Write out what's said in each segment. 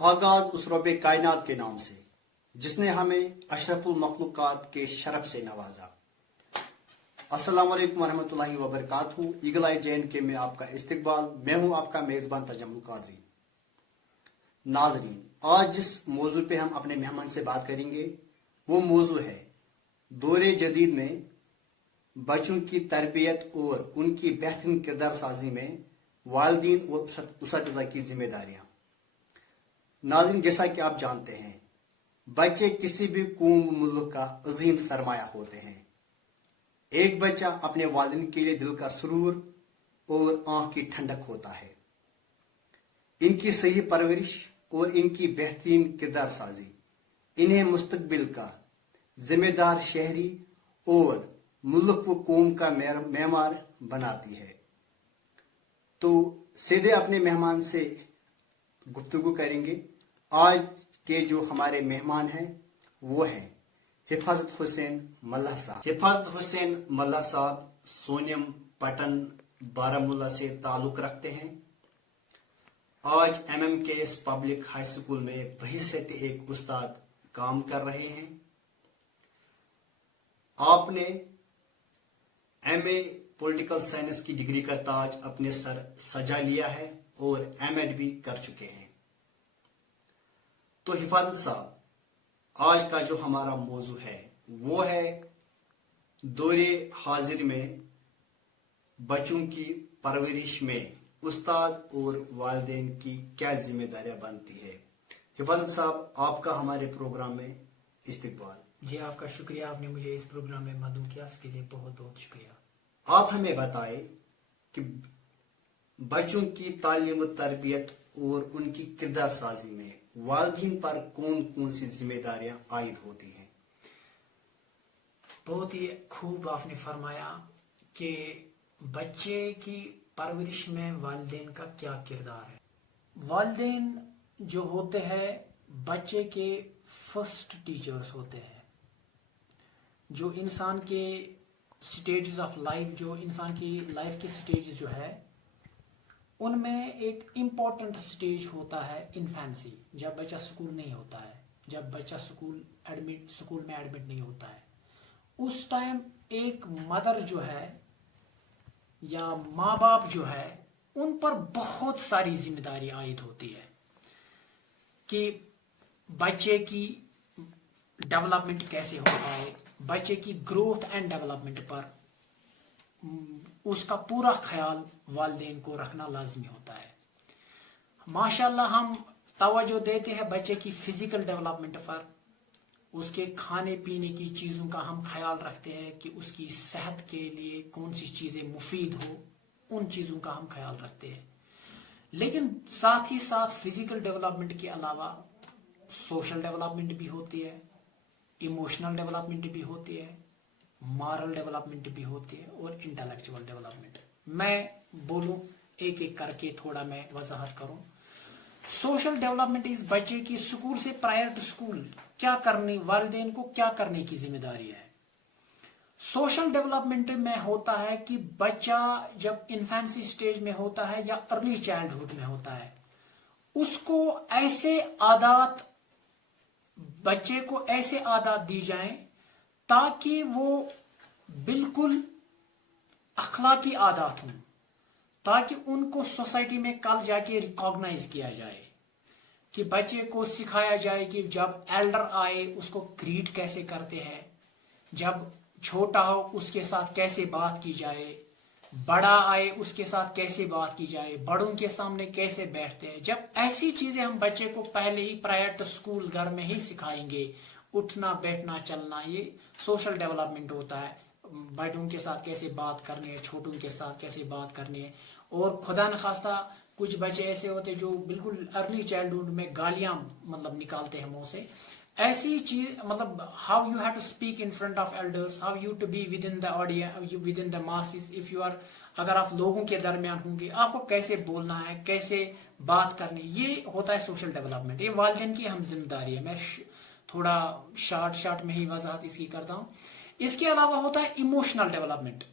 आगाज उस रब कायनात के नाम से जिसने हमें अशरफुल मखलूकात के शरफ से नवाजा। अस्सलाम वालेकुम वरहमतुल्लाहि वबरकातुहू। ईगल आई JNK में आपका इस्तकबाल। मैं हूं आपका मेजबान तजम्मुल कादरी। नाजरीन, आज जिस मौजू पे हम अपने मेहमान से बात करेंगे वो मौजू है दौरे जदीद में बच्चों की तरबियत और उनकी बेहतरीन किरदार साजी में वालिदीन और उस्ताद की जिम्मेदारियां। नाज़रीन, जैसा कि आप जानते हैं, बच्चे किसी भी कौम मुल्क का अजीम सरमाया होते हैं। एक बच्चा अपने वालिदैन के लिए दिल का सुरूर और आंख की ठंडक होता है। इनकी सही परवरिश और इनकी बेहतरीन किरदार साजी इन्हें मुस्तकबिल का जिम्मेदार शहरी और मुल्क व कौम का मेमार बनाती है। तो सीधे अपने मेहमान से गुफ्तगू करेंगे। आज के जो हमारे मेहमान हैं वो हैं हिफाजत हुसैन मल्लाह साहब। हिफाजत हुसैन मल्लाह साहब सोनियम पटन बारामूला से ताल्लुक रखते हैं। आज MMKS पब्लिक हाई स्कूल में बहिस्सत एक उस्ताद काम कर रहे हैं। आपने MA पॉलिटिकल साइंस की डिग्री का ताज अपने सर सजा लिया है और MAd भी कर चुके हैं। तो हिफाजत साहब, आज का जो हमारा मौजू है वो है दौरे हाजिर में बच्चों की परवरिश में उस्ताद और वालिदैन की क्या जिम्मेदारियां बनती है। हिफाजत साहब, आपका हमारे प्रोग्राम में इस्तकबाल। जी, आपका शुक्रिया, आपने मुझे इस प्रोग्राम में मदऊ किया, उसके लिए बहुत बहुत शुक्रिया। आप हमें बताएं कि बच्चों की तालीम और तरबियत और उनकी किरदार साजी में वालिदैन पर कौन कौन सी जिम्मेदारियां आयद होती हैं। बहुत ही खूब आपने फरमाया कि बच्चे की परवरिश में वालिदैन का क्या किरदार है। वालिदैन जो होते हैं बच्चे के फर्स्ट टीचर्स होते हैं। जो इंसान के स्टेजेस ऑफ लाइफ, जो इंसान की लाइफ के स्टेज जो है उनमें एक इम्पॉर्टेंट स्टेज होता है इन्फेंसी, जब बच्चा स्कूल नहीं होता है, जब बच्चा स्कूल में एडमिट नहीं होता है। उस टाइम एक मदर जो है या माँ बाप जो है उन पर बहुत सारी जिम्मेदारी आयद होती है कि बच्चे की डेवलपमेंट कैसे होता है, बच्चे की ग्रोथ एंड डेवलपमेंट पर उसका पूरा ख्याल वालिदैन को रखना लाजमी होता है। माशाल्लाह हम तवज्जो देते हैं बच्चे की फिजिकल डेवलपमेंट पर, उसके खाने पीने की चीज़ों का हम ख्याल रखते हैं कि उसकी सेहत के लिए कौन सी चीज़ें मुफीद हो, उन चीज़ों का हम ख्याल रखते हैं। लेकिन साथ ही साथ फिजिकल डेवलपमेंट के अलावा सोशल डेवलपमेंट भी होती है, इमोशनल डेवलपमेंट भी होती है, मॉरल डेवलपमेंट भी होती है और इंटेलेक्चुअल डेवलपमेंट। मैं बोलूं एक एक करके, थोड़ा मैं वजाहत करूं। सोशल डेवलपमेंट इस बच्चे की स्कूल से प्रायर टू स्कूल क्या करने, वालिदैन को क्या करने की जिम्मेदारी है। सोशल डेवलपमेंट में होता है कि बच्चा जब इन्फेंसी स्टेज में होता है या अर्ली चाइल्डहुड में होता है, उसको ऐसे आदत, बच्चे को ऐसे आदत दी जाएं ताकि वो बिल्कुल अखलाकी आदत हों, ताकि उनको सोसाइटी में कल जाके रिकॉग्नाइज किया जाए, कि बच्चे को सिखाया जाए कि जब एल्डर आए उसको ग्रीट कैसे करते हैं, जब छोटा हो उसके साथ कैसे बात की जाए, बड़ा आए उसके साथ कैसे बात की जाए, बड़ों के सामने कैसे बैठते हैं। जब ऐसी चीजें हम बच्चे को पहले ही प्रायर टू स्कूल घर में ही सिखाएंगे, उठना बैठना चलना, ये सोशल डेवलपमेंट होता है। बड़ों के साथ कैसे बात करनी है, छोटों के साथ कैसे बात करनी है। और खुदा न खास्ता कुछ बच्चे ऐसे होते हैं जो बिल्कुल अर्ली चाइल्डहुड में गालियां मतलब निकालते हैं मुंह से। ऐसी चीज मतलब how you have to speak in front of elders, how you to be within the audience, within the masses, if you are, अगर आप लोगों के दरमियान होंगे आपको कैसे बोलना है, कैसे बात करनी, ये होता है सोशल डेवलपमेंट। ये वालिदैन की अहम जिम्मेदारी है। मैं थोड़ा शॉर्ट में ही वजाहत इसकी करता हूँ। इसके अलावा होता है इमोशनल डेवलपमेंट।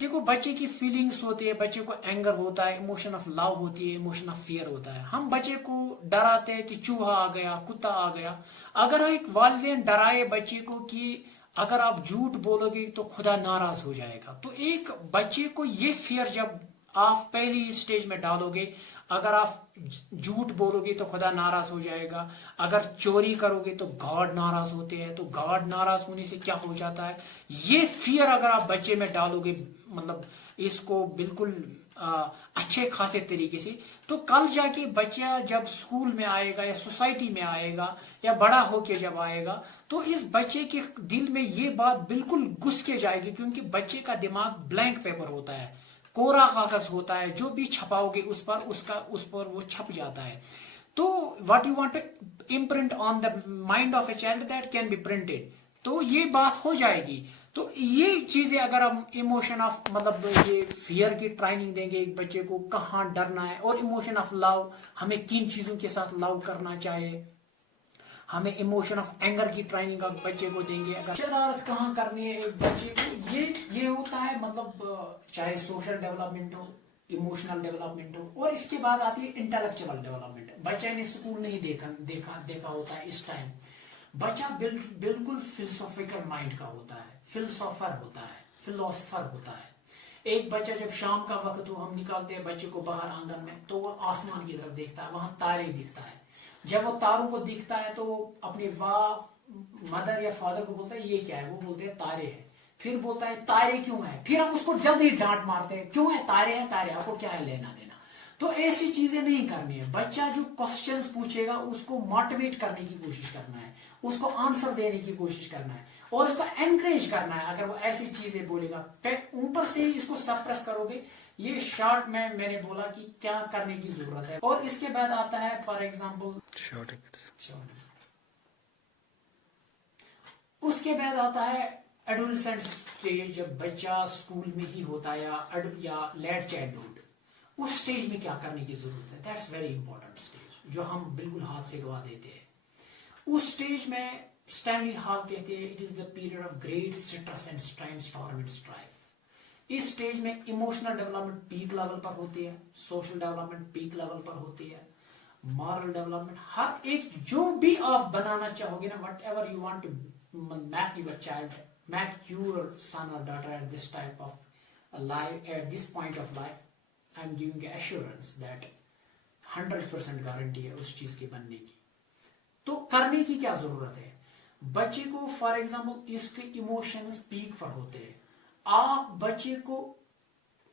دیکھو بچے کی فیلنگز ہوتی ہے, بچے کو اینگر ہوتا ہے, ایموشن آف لو ہوتی ہے, ایموشن آف فیئر ہوتا ہے. ہم بچے کو ڈراتے ہیں کہ چوہا آ گیا, کتا آ گیا. اگر ایک والدین ڈرائے بچے کو کہ اگر آپ جھوٹ بولو گے تو خدا ناراض ہو جائے گا, تو ایک بچے کو یہ فیئر جب آپ پہلی اسٹیج میں ڈالو گے, اگر آپ جھوٹ بولو گے تو خدا ناراض ہو جائے گا, اگر چوری کرو گے تو گاڈ ناراض ہوتے ہیں, تو گاڈ ناراض ہونے سے کیا ہو جاتا ہے, یہ فیئر اگر آپ بچے میں ڈالو گے, مطلب اس کو بالکل اچھے خاصے طریقے سے, تو کل جا کے بچہ جب اسکول میں آئے گا یا سوسائٹی میں آئے گا یا بڑا ہو کے جب آئے گا, تو اس بچے کے دل میں یہ بات بالکل گھس کے جائے گی, کیونکہ بچے کا دماغ بلینک پیپر ہوتا ہے, کورا کاغذ ہوتا ہے, جو بھی چھپاؤ گے اس پر وہ چھپ جاتا ہے. تو what you want to imprint on the mind of a child that can be printed, تو یہ بات ہو جائے گی. تو یہ چیزیں اگر ہم ایموشن آف مطلب یہ فیئر کی ٹریننگ دیں گے ایک بچے کو, کہاں ڈرنا ہے, اور ایموشن آف لو, ہمیں کن چیزوں کے ساتھ لو کرنا چاہیے, ہمیں ایموشن آف اینگر کی ٹریننگ آپ بچے کو دیں گے, اگر شرارت کہاں کرنی ہے ایک بچے کو, یہ ہوتا ہے مطلب چاہے سوشل ڈیولپمنٹ ہو, ایموشنل ڈیولپمنٹ ہو, اور اس کے بعد آتی ہے انٹلیکچوئل ڈیولپمنٹ. بچہ نے اسکول نہیں دیکھا ہوتا ہے, اس ٹائم بچہ بالکل فلسفیکل مائنڈ کا ہوتا ہے, فلسفر ہوتا ہے, فلاسفر ہوتا ہے. ایک بچہ جب شام کا وقت ہو, ہم نکالتے ہیں بچے کو باہر آنگن میں, تو وہ آسمان کی طرف دیکھتا ہے, وہاں تارے دکھتا ہے. جب وہ تاروں کو دیکھتا ہے تو وہ اپنے مدر یا فادر کو بولتا ہے یہ کیا ہے, وہ بولتے ہیں تارے ہیں. پھر بولتا ہے تارے کیوں ہیں, پھر ہم اس کو جلدی ڈانٹ مارتے ہیں, کیوں ہے تارے ہیں, تارے آپ کو کیا ہے لینا دینا. تو ایسی چیزیں نہیں کرنی ہے. بچہ جو کوسچنز پوچھے گا اس کو موٹیویٹ کرنے کی کوشش کرنا ہے, اس کو آنسر دینے کی کوشش کرنا ہے, اور اس کو انکریج کرنا ہے. اگر وہ ایسی چیزیں بولے گا, اوپر سے ہی اس کو سپریس کرو گے. یہ شارٹ میں نے بولا کہ کیا کرنے کی ضرورت ہے. اور اس کے بعد آتا ہے فار ایگزامپل اس کے بعد آتا ہے ایڈولسنٹ اسٹیج, جب بچہ اسکول میں ہی ہوتا ہے یا لیٹ چائلڈہڈ, اس اسٹیج میں کیا کرنے کی ضرورت ہے. دیٹس ویری امپورٹنٹ اسٹیج, جو ہم بالکل ہاتھ سے گوا دیتے ہیں. اس اسٹیج میں اسٹینلی ہال کہتے ہیں it is the period of great stress and strain, storm and strife. اس اسٹیج میں ایموشنل ڈیولپمنٹ پیک لیول پر ہوتی ہے, سوشل ڈیولپمنٹ پیک لیول پر ہوتی ہے, مارل ڈیولپمنٹ, ہر ایک جو بھی آپ بنانا چاہو گے نا, whatever you want to make your child, make your son اور daughter at this type of life, at this point of life, I am giving assurance that 100% guarantee ہے اس چیز کے بننے کی. تو کرنے کی کیا ضرورت ہے بچے کو. فار ایگزامپل اس کے ایموشنز پیک پر ہوتے ہیں, آپ بچے کو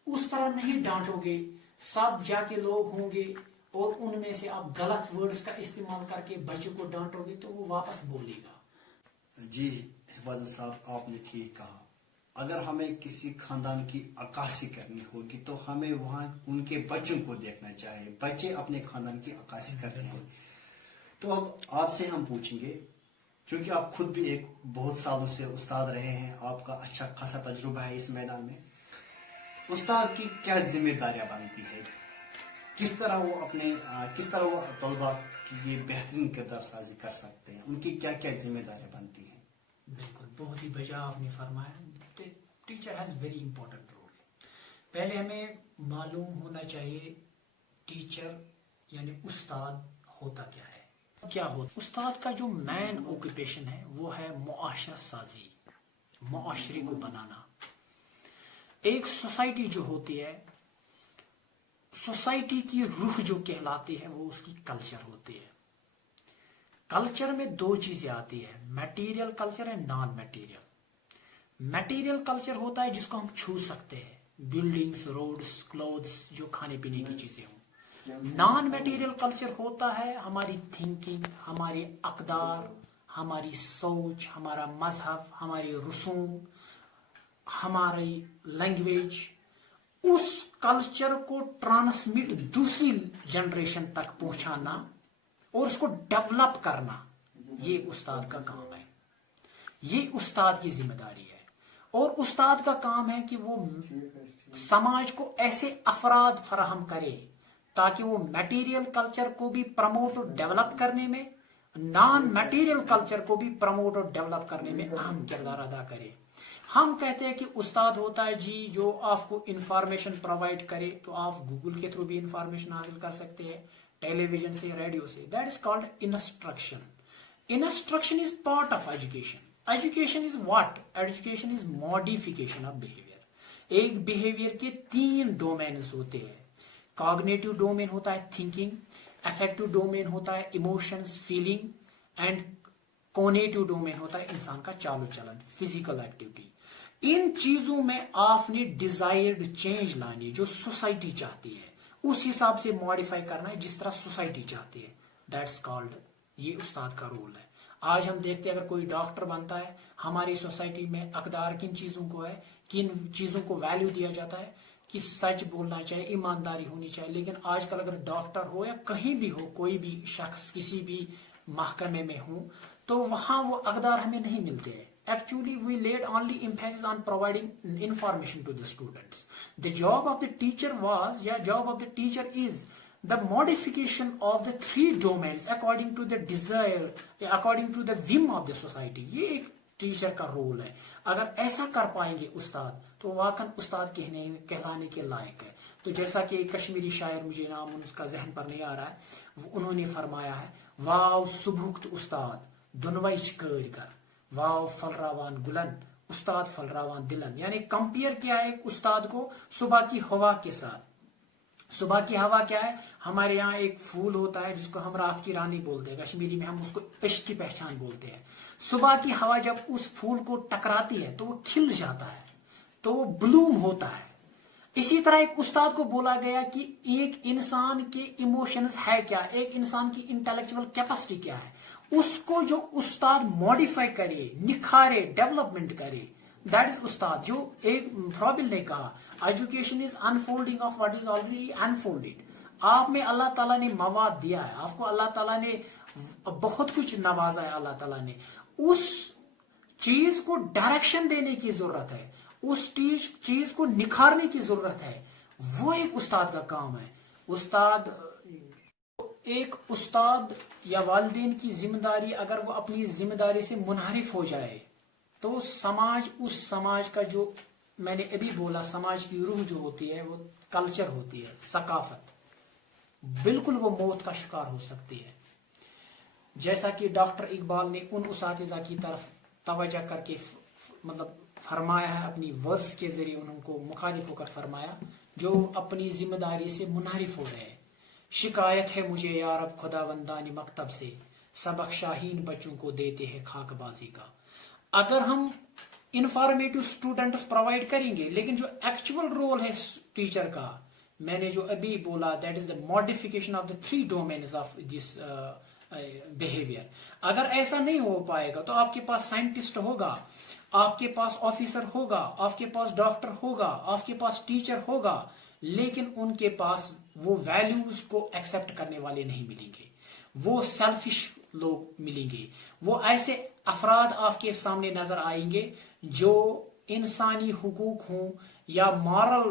اس طرح نہیں ڈانٹو گے, سب جا کے لوگ ہوں گے اور ان میں سے آپ غلط ورڈز کا استعمال کر کے بچے کو ڈانٹو گے تو وہ واپس بولے گا. جی حفاظت صاحب, آپ نے ٹھیک کہا. اگر ہمیں کسی خاندان کی عکاسی کرنی ہوگی تو ہمیں وہاں ان کے بچوں کو دیکھنا چاہیے. بچے اپنے خاندان کی عکاسی کرتے ہیں. تو اب آپ سے ہم پوچھیں گے, چونکہ آپ خود بھی ایک بہت سالوں سے استاد رہے ہیں, آپ کا اچھا خاصا تجربہ ہے اس میدان میں. استاد کی کیا ذمہ داریاں بنتی ہے, کس طرح وہ طلباء کی یہ بہترین کردار سازی کر سکتے ہیں, ان کی کیا کیا ذمہ داریاں بنتی ہیں. بالکل بہت ہی بجا آپ نے فرمایا. Teacher has very important role. پہلے ہمیں معلوم ہونا چاہیے ٹیچر یعنی استاد ہوتا کیا ہے. کیا ہوتا استاد کا جو مین اوکوپیشن ہے وہ ہے معاشرہ سازی, معاشرے کو بنانا. ایک سوسائٹی جو ہوتی ہے, سوسائٹی کی روح جو کہلاتی ہے وہ اس کی کلچر ہوتی ہے. کلچر میں دو چیزیں آتی ہے, material culture and non material. Material culture ہوتا ہے جس کو ہم چھو سکتے ہیں, بلڈنگز, روڈز, کلوتھس, جو کھانے پینے کی چیزیں ہوں. نان میٹیریل کلچر ہوتا ہے ہماری تھنکنگ, ہماری اقدار, ہماری سوچ, ہمارا مذہب, ہماری رسوم, ہماری لینگویج. اس کلچر کو ٹرانسمٹ دوسری جنریشن تک پہنچانا اور اس کو ڈیولپ کرنا, یہ استاد کا کام ہے, یہ استاد کی ذمہ داری ہے. اور استاد کا کام ہے کہ وہ سماج کو ایسے افراد فراہم کرے تاکہ وہ میٹیریل کلچر کو بھی پروموٹ اور ڈیولپ کرنے میں, नॉन मटेरियल कल्चर को भी प्रमोट और डेवलप करने में अहम किरदार अदा करे। हम कहते हैं कि उस्ताद होता है जी जो आपको इंफॉर्मेशन प्रोवाइड करे, तो आप गूगल के थ्रू भी इंफॉर्मेशन हासिल कर सकते हैं, टेलीविजन से, रेडियो से। That is called instruction. Instruction is part of education. Education is what? Education is modification of behaviour. एक बिहेवियर के 3 डोमेन्स होते हैं। कॉग्निटिव डोमेन होता है थिंकिंग, अफेक्टिव डोमेन होता है emotions feeling, and conative domain होता है इंसान का चालू चलन, फिजिकल एक्टिविटी। इन चीजों में आपने डिजायर्ड चेंज लानी, जो सोसाइटी चाहती है उस हिसाब से मॉडिफाई करना है जिस तरह सोसाइटी चाहती है। दैट्स कॉल्ड, ये उस्ताद का रोल है। आज हम देखते हैं अगर कोई डॉक्टर बनता है, हमारी सोसाइटी में अकदार किन चीजों को है, किन चीजों को वैल्यू दिया जाता है कि सच बोलना चाहिए, ईमानदारी होनी चाहिए। लेकिन आजकल अगर डॉक्टर हो या कहीं भी हो, कोई भी शख्स किसी भी महकमे में हो, तो वहां वो अकदार हमें नहीं मिलते हैं। Actually, we laid only emphasis on providing information to the students. The job of the teacher was, job of the teacher is the modification of the 3 domains according to the desire, according to the whim of the society. ये एक teacher का role है। अगर ऐसा कर पाएंगे उस्ताद, तो वाकई उस्ताद कहलाने के लायक है। तो जैसा कि कश्मीरी शायर, मुझे नाम उसका जहन पर नहीं आ रहा है, उन्होंने फरमाया है, वाव सुबुख्त उस्ताद दुनवैच कर कर, वाव फलरावान गुलन उस्ताद फलरावान दिलन। यानी कंपेयर किया है एक उस्ताद को सुबह की हवा के साथ। सुबह की हवा क्या है? हमारे यहाँ एक फूल होता है जिसको हम रात की रानी बोलते हैं, कश्मीरी में हम उसको इश्क की पहचान बोलते हैं। सुबह की हवा जब उस फूल को टकराती है तो वो खिल जाता है, तो वो ब्लूम होता है। इसी तरह एक उस्ताद को बोला गया कि एक इंसान के इमोशंस है क्या, एक इंसान की इंटेलेक्चुअल कैपेसिटी क्या है, उसको जो उस्ताद मॉडिफाई करे, निखारे, डेवलपमेंट करे, दैट इज उस्ताद। जो एक फ्रॉबिल ने कहा, education is unfolding of what is already unfolded. आप में अल्लाह ताला ने मवाद दिया है, आपको अल्लाह ताला ने बहुत कुछ नवाजा है। अल्लाह ताला ने उस चीज को डायरेक्शन देने की जरूरत है, उस चीज को निखारने की जरूरत है। वो एक उस्ताद का काम है। एक उस्ताद या वालिदैन की जिम्मेदारी, अगर वो अपनी जिम्मेदारी से मुनहरिफ हो जाए, तो समाज, उस समाज का जो मैंने अभी बोला, समाज की रूह जो होती है, वो कल्चर होती है, सकाफत, बिल्कुल वो मौत का शिकार हो सकती है। जैसा कि डॉक्टर इकबाल ने उन उसातिज़ा की तरफ तवज्जो करके मतलब फरमाया है, अपनी वर्स के जरिए उनको मुखालिफ होकर फरमाया, जो अपनी जिम्मेदारी से मुनहरिफ हो रहे हैं। शिकायत है मुझे यारब खुदावंदानी मकतब से, सबक शाहीन बच्चों को देते हैं खाकबाजी का। अगर हम इंफॉर्मेटिव स्टूडेंट्स प्रोवाइड करेंगे, लेकिन जो एक्चुअल रोल है टीचर का, मैंने जो अभी बोला, that is the modification of the 3 domains of this behaviour. अगर ऐसा नहीं हो पाएगा तो आपके पास साइंटिस्ट होगा, आपके पास ऑफिसर होगा, आपके पास डॉक्टर होगा, आपके पास टीचर होगा, लेकिन उनके पास वो वैल्यूज को एक्सेप्ट करने वाले नहीं मिलेंगे। वो सेल्फिश लोग मिलेंगे। वो ऐसे अफराद आपके सामने नजर आएंगे जो इंसानी हुकूक हों या मॉरल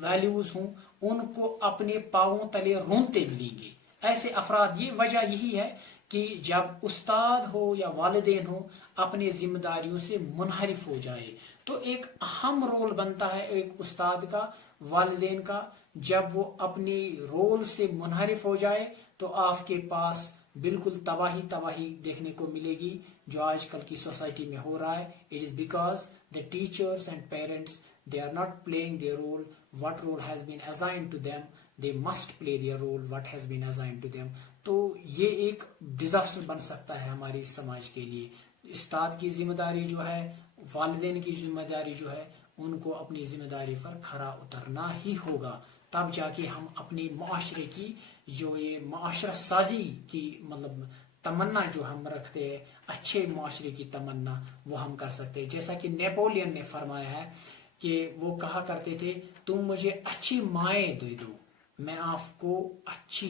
वैल्यूज हों, उनको अपने पांवों तले रोंते मिलेंगे। ऐसे अफराद, ये वजह यही है कि जब उस्ताद हो या वालिदैन हो अपनी जिम्मेदारियों से मुनहरिफ हो जाए, तो एक अहम रोल बनता है एक उस्ताद का, वालिदैन का। जब वो अपनी रोल से मुनहरिफ हो जाए तो आपके पास बिल्कुल तबाही देखने को मिलेगी, जो आजकल की सोसाइटी में हो रहा है। It is because the teachers and parents, they are not playing their role, what role has been assigned to them, they must play their role what has been assigned to them। तो ये एक disaster बन सकता है हमारी समाज के लिए। उस्ताद की जिम्मेदारी जो है, वालिदैन की जिम्मेदारी जो है, उनको अपनी जिम्मेदारी पर खरा उतरना ही होगा, तब जाके हम अपनी मुआशरे की जो ये मुआशरा साजी की मतलब तमन्ना जो हम रखते हैं, अच्छे मुआशरे की तमन्ना, वो हम कर सकते हैं। जैसा कि नेपोलियन ने फरमाया है कि वो कहा करते थे, तुम मुझे अच्छी माएँ दे दो, मैं आपको अच्छी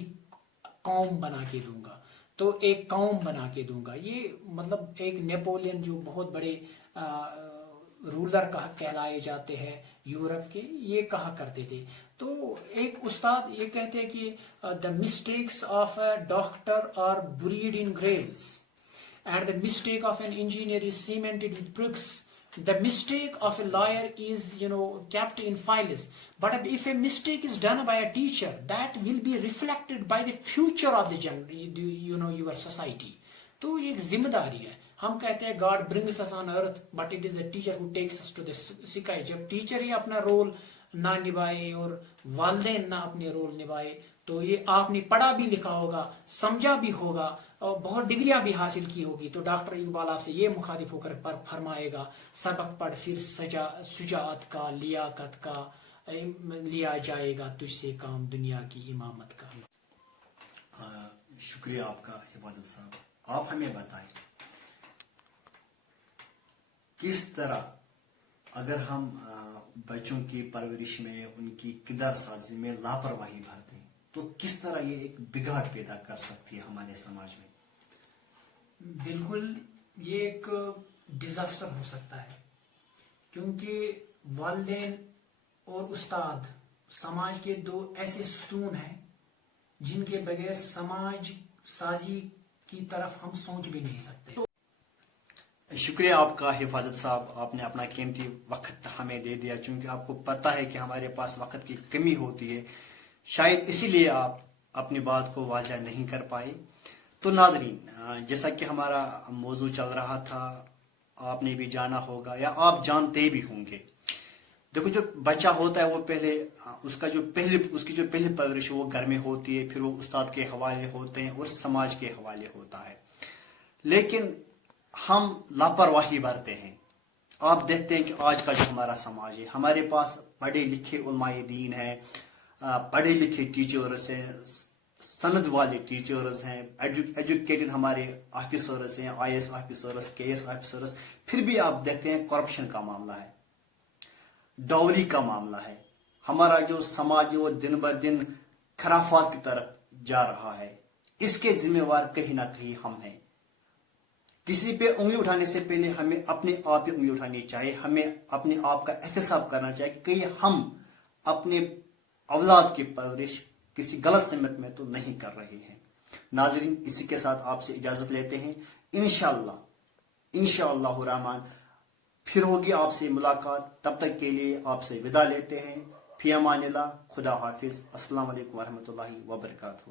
कौम बना के दूंगा। तो एक कौम बना के दूंगा, ये मतलब एक नेपोलियन जो बहुत बड़े रूलर कहलाए जाते हैं यूरोप के, ये कहा करते थे। تو ایک استاد یہ کہتے ہیں کہ the mistakes of a doctor are buried in graves and the mistake of an engineer is cemented with bricks. The mistake of a lawyer is, kept in files. But if a mistake is done by a teacher, that will be reflected by the future of your society. تو یہ ایک ذمہ داری ہے. ہم کہتے ہیں God brings us on earth, but it is the teacher who takes us to the sky. جب ٹیچر ہی اپنا رول نہ نبھائے اور والدین نہ اپنے رول نبھائے تو یہ آپ نے پڑھا بھی لکھا ہوگا, سمجھا بھی ہوگا اور بہت ڈگریاں بھی حاصل کی ہوگی, تو ڈاکٹر اقبال آپ سے یہ مخاطب ہو کر فرمائے گا سبق پڑھ پھر شجاعت کا لیاقت کا لیا جائے گا تجھ سے کام دنیا کی امامت کا. شکریہ آپ کا حفاظت صاحب. آپ ہمیں بتائیں کس طرح اگر ہم بچوں کی پرورش میں ان کی کردار سازی میں لاپرواہی بھر دیں تو کس طرح یہ ایک بگاڑ پیدا کر سکتی ہے ہمارے سماج میں. بالکل یہ ایک ڈیزاسٹر ہو سکتا ہے, کیونکہ والدین اور استاد سماج کے دو ایسے ستون ہیں جن کے بغیر سماج سازی کی طرف ہم سوچ بھی نہیں سکتے. شکریہ آپ کا حفاظت صاحب, آپ نے اپنا قیمتی وقت ہمیں دے دیا. چونکہ آپ کو پتہ ہے کہ ہمارے پاس وقت کی کمی ہوتی ہے, شاید اسی لیے آپ اپنی بات کو واضح نہیں کر پائے. تو ناظرین, جیسا کہ ہمارا موضوع چل رہا تھا, آپ نے بھی جانا ہوگا یا آپ جانتے بھی ہوں گے. دیکھو جو بچہ ہوتا ہے وہ پہلے اس کی جو پہلی پرورش وہ گھر میں ہوتی ہے, پھر وہ استاد کے حوالے ہوتے ہیں اور سماج کے حوالے ہوتا ہے. لیکن ہم لاپرواہی برتے ہیں. آپ دیکھتے ہیں کہ آج کا جو ہمارا سماج ہے, ہمارے پاس پڑھے لکھے علماء دین ہیں, پڑھے لکھے ٹیچرز ہیں, سند والے ٹیچرز ہیں, ایجوکیٹڈ ہمارے آفیسرز ہیں, IAS آفیسرز, KS آفیسرز. پھر بھی آپ دیکھتے ہیں کرپشن کا معاملہ ہے, ڈاوری کا معاملہ ہے. ہمارا جو سماج ہے وہ دن بہ دن خرافات کی طرف جا رہا ہے. اس کے ذمہ وار کہیں نہ کہیں ہم ہیں. کسی پہ انگلی اٹھانے سے پہلے ہمیں اپنے آپ پہ انگلی اٹھانی چاہیے. ہمیں اپنے آپ کا احتساب کرنا چاہیے کہ ہم اپنے اولاد کی پرورش کسی غلط سمت میں تو نہیں کر رہے ہیں. ناظرین, اسی کے ساتھ آپ سے اجازت لیتے ہیں. انشاءاللہ الرحمن پھر ہوگی آپ سے ملاقات. تب تک کے لیے آپ سے وداع لیتے ہیں. فی امان اللہ, خدا حافظ. السلام علیکم ورحمۃ اللہ وبرکاتہ.